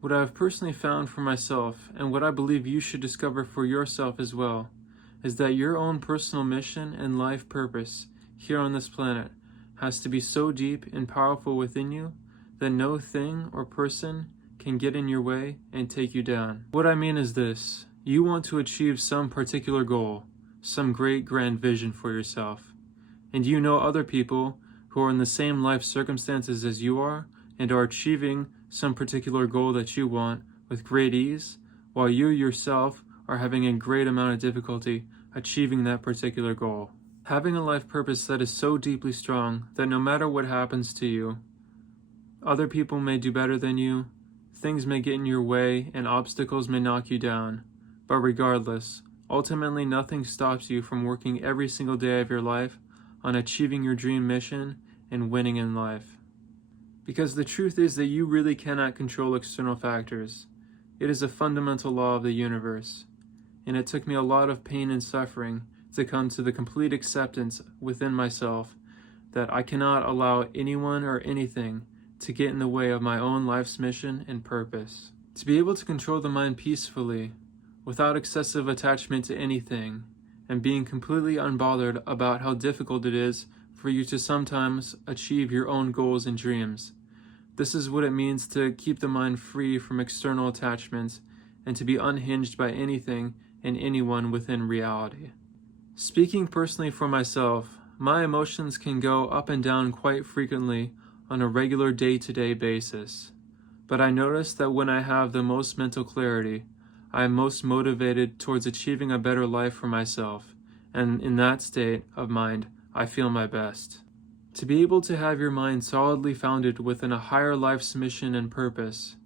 What I have personally found for myself, and what I believe you should discover for yourself as well, is that your own personal mission and life purpose here on this planet has to be so deep and powerful within you that no thing or person can get in your way and take you down. What I mean is this: you want to achieve some particular goal, some great grand vision for yourself, and you know other people who are in the same life circumstances as you are and are achieving some particular goal that you want with great ease, while you yourself are having a great amount of difficulty achieving that particular goal. Having a life purpose that is so deeply strong that no matter what happens to you, other people may do better than you, things may get in your way, and obstacles may knock you down. But regardless, ultimately nothing stops you from working every single day of your life on achieving your dream mission and winning in life. Because the truth is that you really cannot control external factors. It is a fundamental law of the universe. And it took me a lot of pain and suffering to come to the complete acceptance within myself that I cannot allow anyone or anything to get in the way of my own life's mission and purpose. To be able to control the mind peacefully, without excessive attachment to anything, and being completely unbothered about how difficult it is for you to sometimes achieve your own goals and dreams. This is what it means to keep the mind free from external attachments and to be unhinged by anything and anyone within reality. Speaking personally for myself, my emotions can go up and down quite frequently on a regular day-to-day basis. But I notice that when I have the most mental clarity, I am most motivated towards achieving a better life for myself, and in that state of mind, I feel my best. To be able to have your mind solidly founded within a higher life's mission and purpose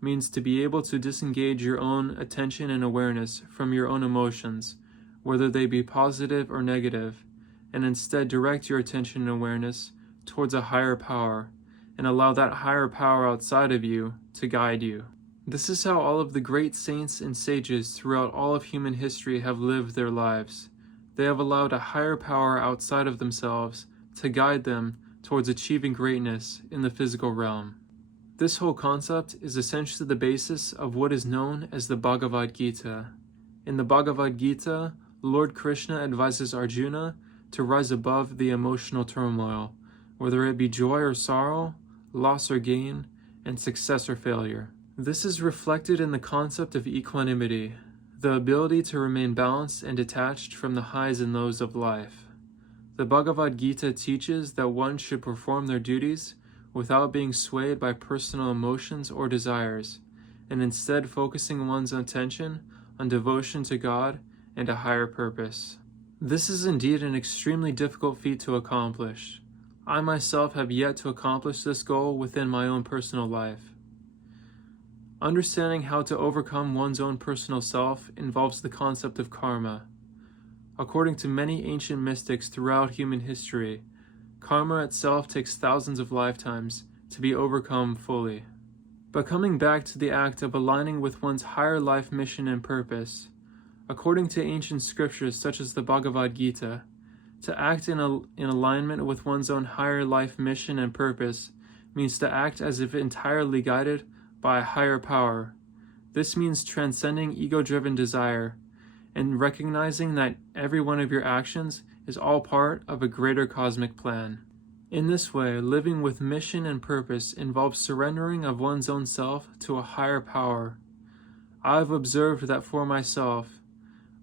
means to be able to disengage your own attention and awareness from your own emotions, whether they be positive or negative, and instead direct your attention and awareness towards a higher power, and allow that higher power outside of you to guide you. This is how all of the great saints and sages throughout all of human history have lived their lives. They have allowed a higher power outside of themselves to guide them towards achieving greatness in the physical realm. This whole concept is essentially the basis of what is known as the Bhagavad Gita. In the Bhagavad Gita, Lord Krishna advises Arjuna to rise above the emotional turmoil, whether it be joy or sorrow, loss or gain, and success or failure. This is reflected in the concept of equanimity, the ability to remain balanced and detached from the highs and lows of life. The Bhagavad Gita teaches that one should perform their duties without being swayed by personal emotions or desires, and instead focusing one's attention on devotion to God and a higher purpose. This is indeed an extremely difficult feat to accomplish. I myself have yet to accomplish this goal within my own personal life. Understanding how to overcome one's own personal self involves the concept of karma. According to many ancient mystics throughout human history, karma itself takes thousands of lifetimes to be overcome fully. But coming back to the act of aligning with one's higher life mission and purpose, according to ancient scriptures such as the Bhagavad Gita, to act in alignment with one's own higher life mission and purpose means to act as if entirely guided by a higher power. This means transcending ego-driven desire and recognizing that every one of your actions is all part of a greater cosmic plan. In this way, living with mission and purpose involves surrendering of one's own self to a higher power. I've observed that for myself,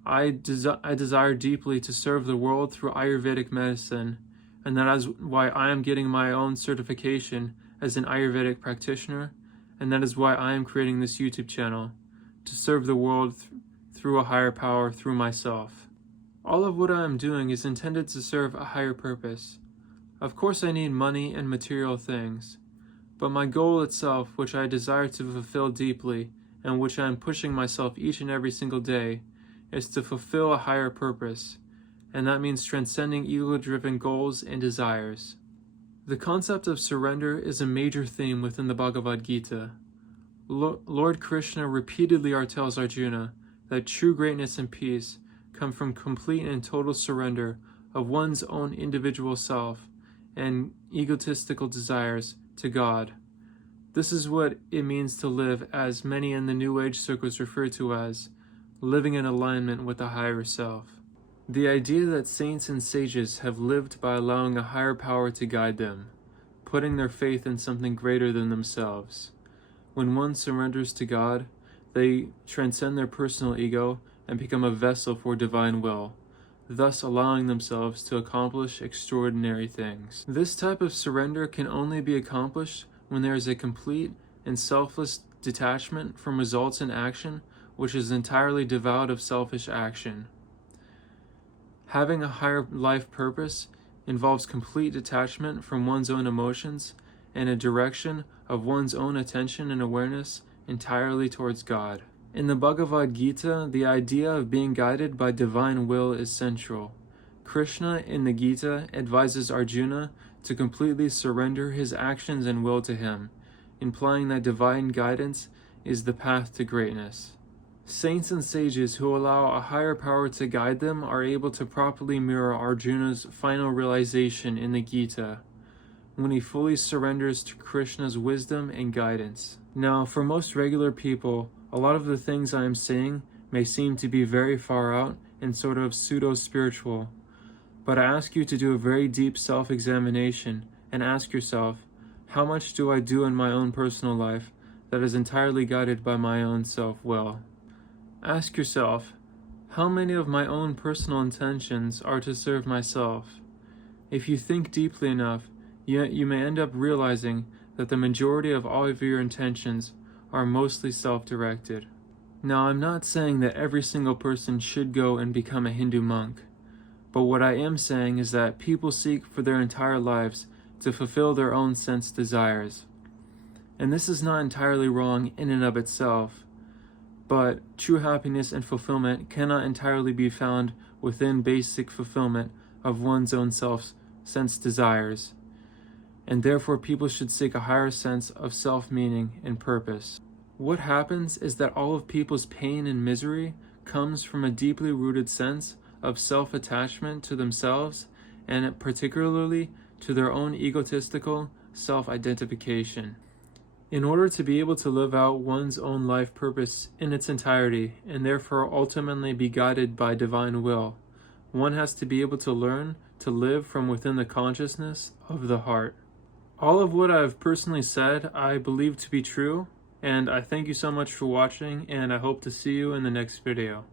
I desire deeply to serve the world through Ayurvedic medicine, and that is why I am getting my own certification as an Ayurvedic practitioner, and that is why I am creating this YouTube channel, to serve the world through a higher power through myself. All of what I am doing is intended to serve a higher purpose. Of course I need money and material things, but my goal itself, which I desire to fulfill deeply, and which I am pushing myself each and every single day, is to fulfill a higher purpose, and that means transcending ego-driven goals and desires. The concept of surrender is a major theme within the Bhagavad Gita. Lord Krishna repeatedly tells Arjuna that true greatness and peace come from complete and total surrender of one's own individual self and egotistical desires to God. This is what it means to live, as many in the New Age circles refer to as living in alignment with the higher self. The idea that saints and sages have lived by allowing a higher power to guide them, putting their faith in something greater than themselves. When one surrenders to God, they transcend their personal ego and become a vessel for divine will, thus allowing themselves to accomplish extraordinary things. This type of surrender can only be accomplished when there is a complete and selfless detachment from results in action, which is entirely devoid of selfish action. Having a higher life purpose involves complete detachment from one's own emotions and a direction of one's own attention and awareness entirely towards God. In the Bhagavad Gita, the idea of being guided by divine will is central. Krishna in the Gita advises Arjuna to completely surrender his actions and will to him, implying that divine guidance is the path to greatness. Saints and sages who allow a higher power to guide them are able to properly mirror Arjuna's final realization in the Gita, when he fully surrenders to Krishna's wisdom and guidance. Now, for most regular people, a lot of the things I am saying may seem to be very far out and sort of pseudo-spiritual, but I ask you to do a very deep self-examination and ask yourself, how much do I do in my own personal life that is entirely guided by my own self-will? Ask yourself, how many of my own personal intentions are to serve myself? If you think deeply enough, you may end up realizing that the majority of all of your intentions are mostly self-directed. Now, I'm not saying that every single person should go and become a Hindu monk, but what I am saying is that people seek for their entire lives to fulfill their own sense desires. And this is not entirely wrong in and of itself, but true happiness and fulfillment cannot entirely be found within basic fulfillment of one's own sense desires, and therefore people should seek a higher sense of self-meaning and purpose. What happens is that all of people's pain and misery comes from a deeply rooted sense of self-attachment to themselves, and particularly to their own egotistical self-identification. In order to be able to live out one's own life purpose in its entirety, and therefore ultimately be guided by divine will, one has to be able to learn to live from within the consciousness of the heart. All of what I've personally said, I believe to be true, and I thank you so much for watching, and I hope to see you in the next video.